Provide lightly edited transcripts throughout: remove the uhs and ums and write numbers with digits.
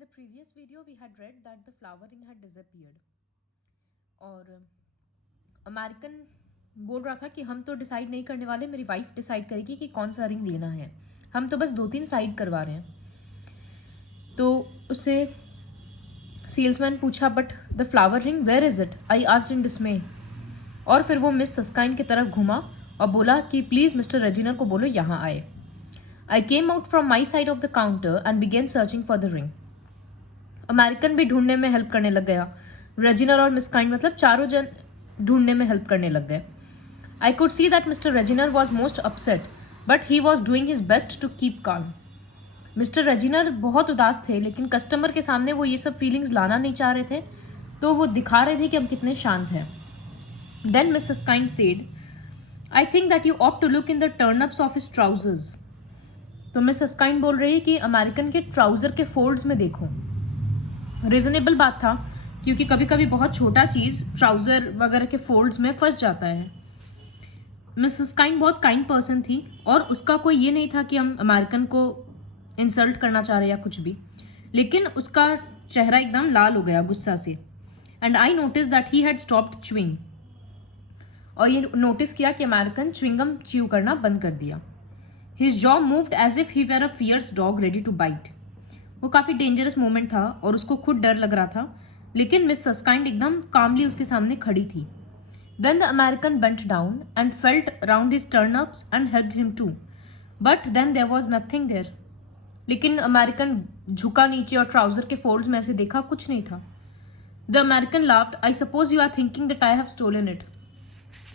the previous video we had read that the flower ring had disappeared और American बोल रहा था कि हम तो डिसाइड नहीं करने वाले, मेरी वाइफ डिसाइड करेगी कि कौन सा रिंग लेना है, हम तो बस 2-3 साइड करवा रहे हैं। तो उससे सेल्समैन पूछा but the flower ring where is it, I asked in dismay. और फिर वो मिस सस्काइन की तरफ घुमा और बोला कि प्लीज मिस्टर रेजिनर को बोलो यहाँ आए। I came out from my side of the counter and began searching for the ring. American भी ढूंढने में हेल्प करने लग गया। रेजिनर और मिस काइंड मतलब चारों जन ढूंढने में हेल्प करने लग गए। I could see that mister Reginer was most upset but he was doing his best to keep calm. Mister Reginer बहुत उदास थे लेकिन कस्टमर के सामने वो ये सब फीलिंग्स लाना नहीं चाह रहे थे, तो वो दिखा रहे थे कि हम कितने शांत हैं। Then Mrs Kind said, I think that you ought to look in the turnups of his trousers. तो मिसेस काइंड बोल रही है कि अमेरिकन के ट्राउजर के फोल्ड्स में देखो। रीजनेबल बात था क्योंकि कभी कभी बहुत छोटा चीज ट्राउजर वगैरह के फोल्ड्स में फंस जाता है। मिसेस काइंड बहुत काइंड पर्सन थी और उसका कोई ये नहीं था कि हम अमेरिकन को इंसल्ट करना चाह रहे या कुछ भी, लेकिन उसका चेहरा एकदम लाल हो गया गुस्सा से। And I notice that he had stopped chewing. और ये नोटिस किया कि अमेरिकन च्युइंगम च्यू करना बंद कर दिया। His jaw moved as if he were a fierce dog ready to bite. वो काफी डेंजरस मोमेंट था और उसको खुद डर लग रहा था, लेकिन मिस सस्काइंड एकदम कामली उसके सामने खड़ी थी। Then the American bent down and felt around his turnups and helped him to, but then there was nothing there. लेकिन अमेरिकन झुका नीचे और ट्राउजर के फोल्ड्स में ऐसे देखा, कुछ नहीं था। The American laughed, I suppose you are thinking that I have stolen it.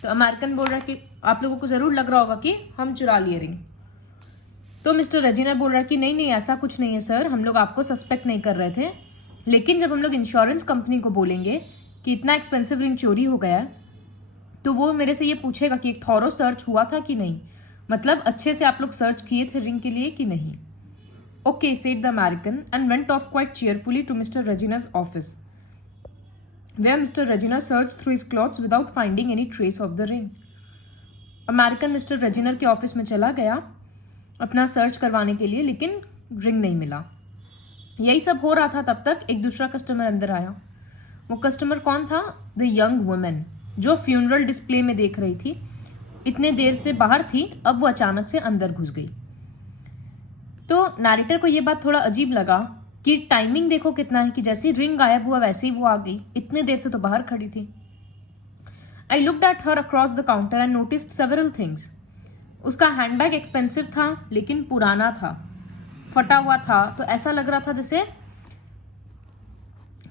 तो अमेरिकन बोल रहा है कि आप लोगों को जरूर लग रहा होगा कि हम चुरा लिए रिंग। तो मिस्टर रेजिनर बोल रहा है कि नहीं नहीं ऐसा कुछ नहीं है सर, हम लोग आपको सस्पेक्ट नहीं कर रहे थे, लेकिन जब हम लोग इंश्योरेंस कंपनी को बोलेंगे कि इतना एक्सपेंसिव रिंग चोरी हो गया है तो वो मेरे से ये पूछेगा कि एक थॉरो सर्च हुआ था कि नहीं, मतलब अच्छे से आप लोग सर्च किए थे रिंग के लिए कि नहीं। Okay said the American and went off quite cheerfully to mister Reginer's office, where Mr. Reginer searched through his clothes without finding any trace of the ring. American mister Reginer के office में चला गया अपना search करवाने के लिए, लेकिन ring नहीं मिला। यही सब हो रहा था तब तक एक दूसरा कस्टमर अंदर आया। वो कस्टमर कौन था? द यंग वुमेन जो फ्यूनरल डिस्प्ले में देख रही थी। इतने देर से बाहर थी, अब वो अचानक से अंदर घुस गई। तो नैरेटर को ये बात थोड़ा अजीब लगा कि टाइमिंग देखो कितना है कि जैसे रिंग गायब हुआ वैसे ही वो आ गई, इतने देर से तो बाहर खड़ी थी। I looked at her across the counter and noticed several things. उसका हैंडबैग एक्सपेंसिव था लेकिन पुराना था, फटा हुआ था, तो ऐसा लग रहा था जैसे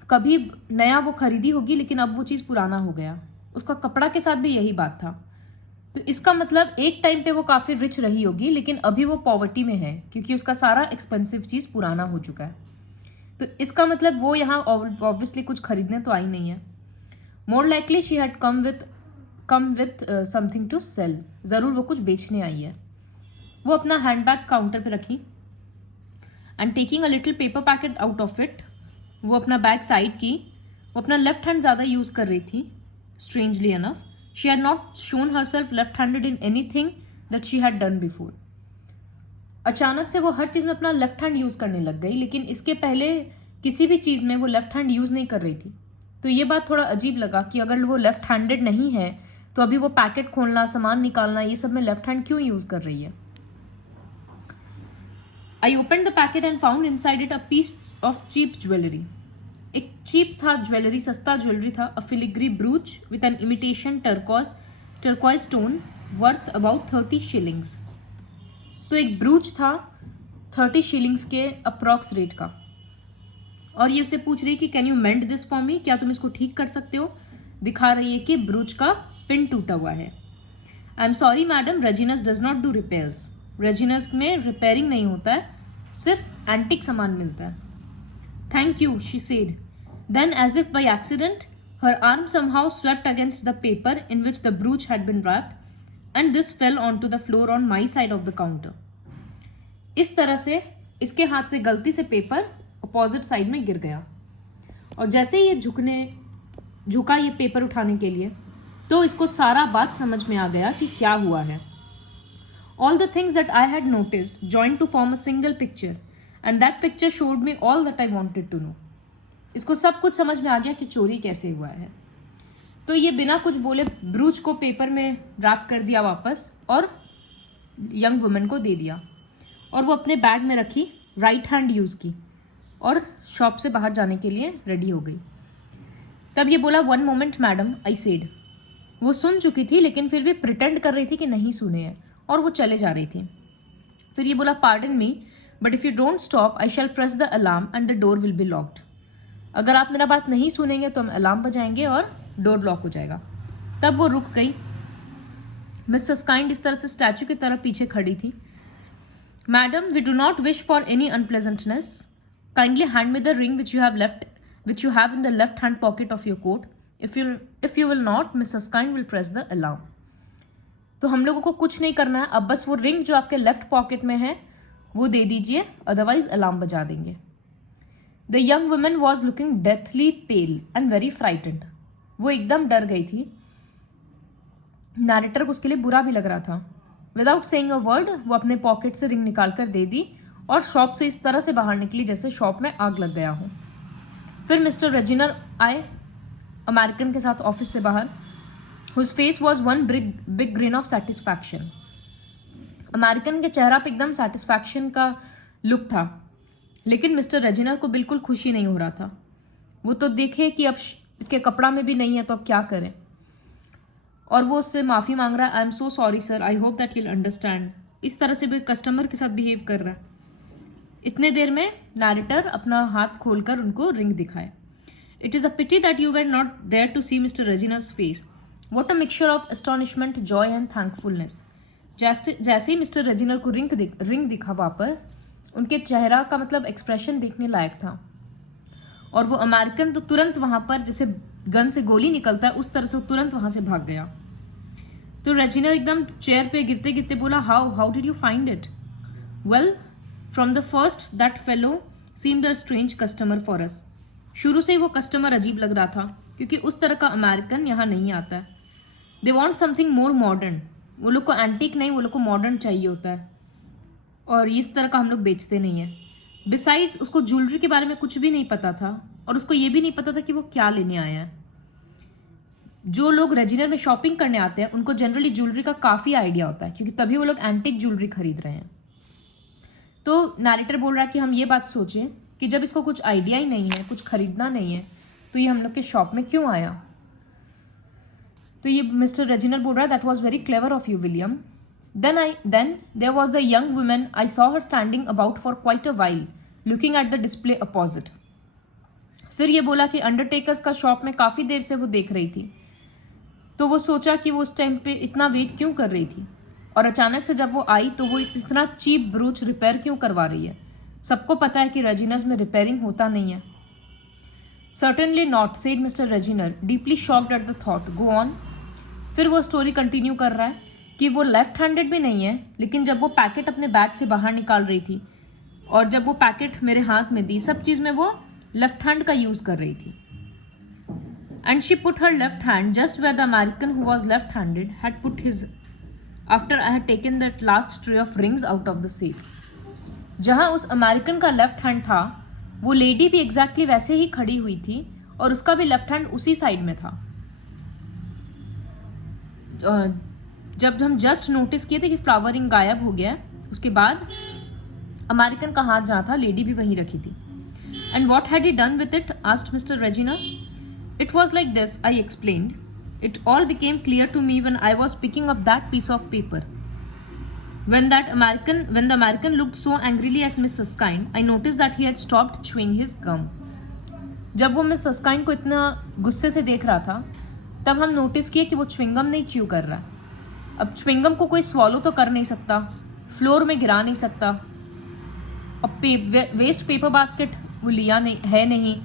कभी नया वो खरीदी होगी लेकिन अब वो चीज पुराना हो गया। उसका कपड़ा के साथ भी यही बात था। तो इसका मतलब एक टाइम पे वो काफी रिच रही होगी लेकिन अभी वो पॉवर्टी में है क्योंकि उसका सारा एक्सपेंसिव चीज पुराना हो चुका है। तो इसका मतलब वो यहाँ ऑब्वियसली कुछ खरीदने तो आई नहीं है। More likely she had come with something to sell. जरूर वो कुछ बेचने आई है। वो अपना हैंडबैग काउंटर पे रखी and taking a little paper packet out of it, वो अपना बैग साइड की। वो अपना लेफ्ट हैंड ज्यादा यूज कर रही थी। Strangely enough she had not shown herself left handed in anything that she had done before. अचानक से वो हर चीज में अपना लेफ्ट हैंड यूज करने लग गई, लेकिन इसके पहले किसी भी चीज में वो लेफ्ट हैंड यूज नहीं कर रही थी। तो ये बात थोड़ा अजीब लगा कि अगर वो लेफ्ट हैंडेड नहीं है तो अभी वो पैकेट खोलना, सामान निकालना, ये सब में लेफ्ट हैंड क्यों यूज कर रही है। I open the packet and found inside it a piece of cheap jewellery. एक चीप था ज्वेलरी, सस्ता ज्वेलरी था। A filigree brooch with an imitation turquoise stone worth about 30 shillings. तो एक ब्रूच था 30 शिलिंग्स के अप्रॉक्स रेट का, और ये उससे पूछ रही कि can you mend this for me, क्या तुम इसको ठीक कर सकते हो। दिखा रही है कि ब्रूच का पिन टूटा हुआ है। I am sorry madam, Reginus does not do repairs. Reginus में रिपेयरिंग नहीं होता है, सिर्फ एंटिक सामान मिलता है। Thank you she said. Then as if by accident her arm somehow swept against the paper in which the brooch had been wrapped and this fell onto the floor on my side of the counter. इस तरह से इसके हाथ से गलती से paper opposite side में गिर गया, और जैसे ये झुका ये पेपर उठाने के लिए, तो इसको सारा बात समझ में आ गया कि क्या हुआ है। All the things that I had noticed joined to form a single picture, and that picture showed me all that I wanted to know. इसको सब कुछ समझ में आ गया कि चोरी कैसे हुआ है। तो ये बिना कुछ बोले ब्रूच को पेपर में रैप कर दिया वापस और यंग वुमन को दे दिया, और वो अपने बैग में रखी, राइट हैंड यूज़ की और शॉप से बाहर जाने के लिए रेडी हो गई। तब ये बोला, 1 मोमेंट मैडम, आई सेड। वो सुन चुकी थी लेकिन फिर भी प्रिटेंड कर रही थी कि नहीं सुने हैं, और वो चले जा रही थी। फिर ये बोला, pardon me but if you don't stop I shall press the alarm and the door will be locked. अगर आप मेरा बात नहीं सुनेंगे तो हम अलार्म बजाएंगे और डोर लॉक हो जाएगा। तब वो रुक गई। मिसेस काइंड इस तरह से स्टैचू की तरह पीछे खड़ी थी। Madam, we do not wish for any unpleasantness, kindly hand me the ring which you have in the left hand pocket of your coat. If you will not, Mrs. Kind will press the alarm. तो हम लोगों को कुछ नहीं करना है, अब बस वो रिंग जो आपके लेफ्ट पॉकेट में है वो दे दीजिए, अदरवाइज अलार्म बजा देंगे। The young woman was looking deathly pale and very frightened. वो एकदम डर गई थी। नैरेटर को उसके लिए बुरा भी लग रहा था। विदाउट सेइंग अ वर्ड वो अपने पॉकेट से रिंग निकाल कर दे दी और शॉप से इस तरह से बाहर निकली जैसे शॉप में आग लग गया हो। फिर मिस्टर रेजिनर आए अमेरिकन के साथ ऑफिस से बाहर। Whose face was one big grin of satisfaction. American के चेहरा पे एकदम सेटिस्फैक्शन का लुक था, लेकिन मिस्टर रेजिनर को बिल्कुल खुशी नहीं हो रहा था। वो तो देखे कि अब इसके कपड़ा में भी नहीं है तो अब क्या करें, और वो उससे माफ़ी मांग रहा है। I am so sorry sir, I hope that you'll understand. इस तरह से भी कस्टमर के साथ बिहेव कर रहा है। इतने देर में नैरेटर अपना हाथ खोलकर उनको रिंग दिखाए। It is a pity that you were not there to see mister Reginer's face. What a mixture of astonishment, joy and thankfulness. जैसे ही मिस्टर रेजिनर को रिंग दिखा वापस, उनके चेहरा का मतलब एक्सप्रेशन देखने लायक था। और वो अमेरिकन तो तुरंत वहां पर जैसे गन से गोली निकलता है उस तरह से तुरंत वहां से भाग गया। तो रेजिनर एकदम चेयर पे गिरते गिरते बोला, how did you find it? Well, from the first that fellow seemed a strange customer for us. शुरू से ही वो कस्टमर अजीब लग रहा था, क्योंकि उस तरह का अमेरिकन यहाँ नहीं आता है। They want something more modern. वो लोग को एंटीक नहीं, वो लोग को मॉडर्न चाहिए होता है, और इस तरह का हम लोग बेचते नहीं है। बिसाइड्स उसको ज्वेलरी के बारे में कुछ भी नहीं पता था, और उसको ये भी नहीं पता था कि वो क्या लेने आया है। जो लोग रेजिनर में शॉपिंग करने आते हैं उनको जनरली ज्वेलरी का काफ़ी आइडिया होता है, क्योंकि तभी वो लोग एंटीक ज्वेलरी खरीद रहे हैं। तो नैरेटर बोल रहा है कि हम ये बात सोचें कि जब इसको कुछ आइडिया ही नहीं है, कुछ खरीदना नहीं है, तो ये हम लोग के शॉप में क्यों आया? तो ये मिस्टर रेजिनर बोल रहा है, that was very clever of you William. Then there was the young woman. I saw her standing about for quite a while, looking at the display opposite. फिर ये बोला कि अंडरटेकर्स का शॉप में काफ़ी देर से वो देख रही थी, तो वो सोचा कि वो उस टाइम पे इतना वेट क्यों कर रही थी, और अचानक से जब वो आई तो वो इतना चीप ब्रूच रिपेयर क्यों करवा रही है। सबको पता है कि रेजिनर्स में रिपेयरिंग होता नहीं है। Certainly not, said mister Reginer, deeply shocked at the thought. Go on. फिर वो स्टोरी कंटिन्यू कर रहा है कि वो लेफ्ट हैंडेड भी नहीं है, लेकिन जब वो पैकेट अपने बैग से बाहर निकाल रही थी और जब वो पैकेट मेरे हाथ में दी, सब चीज़ में वो लेफ्ट हैंड का यूज़ कर रही थी। And she put her left hand just where the American who was left handed had put his after I had taken that last tray of rings out of the safe. जहाँ उस American का left hand था, वो lady भी exactly वैसे ही खड़ी हुई थी और उसका भी लेफ्ट हैंड उसी साइड में था। जब हम जस्ट नोटिस किए थे कि फ्लावरिंग गायब हो गया, उसके बाद अमेरिकन का हाथ जहाँ था, लेडी भी वहीं रखी थी। And what had he done with it? Asked mister Reginer. It was like this, I explained. It all became clear to me when I was picking up that piece of paper. When the American looked so angrily at Miss Susskind, I noticed that he had stopped chewing his gum. जब वो miss सस्काइंड को इतना गुस्से से देख रहा था, तब हम नोटिस किए कि वो च्विंगम नहीं च्यू कर रहा। अब च्विंगम को कोई स्वॉलो तो कर नहीं सकता, फ्लोर में गिरा नहीं सकता, अब वेस्ट पेपर बास्केट वो लिया नहीं,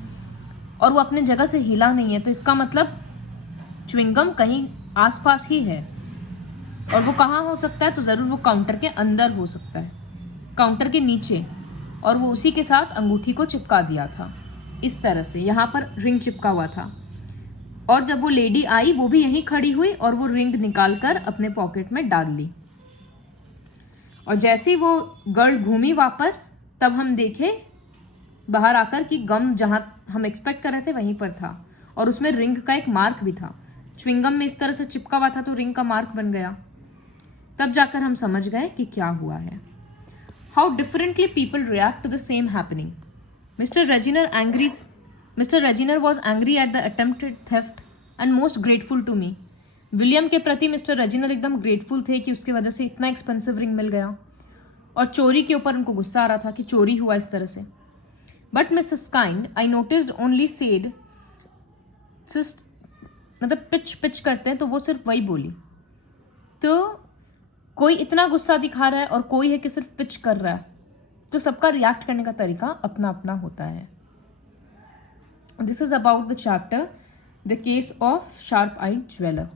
और वो अपने जगह से हिला नहीं है, तो इसका मतलब च्विंगम कहीं आसपास ही है। और वो कहाँ हो सकता है? तो ज़रूर वो काउंटर के अंदर हो सकता है, काउंटर के नीचे, और वो उसी के साथ अंगूठी को चिपका दिया था। इस तरह से यहाँ पर रिंग चिपका हुआ था, और जब वो लेडी आई वो भी यहीं खड़ी हुई और वो रिंग निकालकर अपने पॉकेट में डाल ली। और जैसे ही वो गर्ल घूमी वापस, तब हम देखे बाहर आकर कि गम जहां हम एक्सपेक्ट कर रहे थे वहीं पर था, और उसमें रिंग का एक मार्क भी था। च्युइंगम में इस तरह से चिपका हुआ था तो रिंग का मार्क बन गया। तब जाकर हम समझ गए कि क्या हुआ है। How differently people react to the same happening. Mister Reginer was angry at the attempted theft and most grateful to me. William के प्रति मिस्टर रेजिनर एकदम ग्रेटफुल थे कि उसकी वजह से इतना एक्सपेंसिव रिंग मिल गया, और चोरी के ऊपर उनको गुस्सा आ रहा था कि चोरी हुआ इस तरह से। But Mrs kind I noticed only said, मतलब पिच करते हैं तो वो सिर्फ वही बोली। तो कोई इतना गुस्सा दिखा रहा है और कोई है कि सिर्फ पिच कर रहा है, तो सबका रिएक्ट करने का तरीका अपना अपना होता है। This is about the chapter the case of sharp eyed jeweller.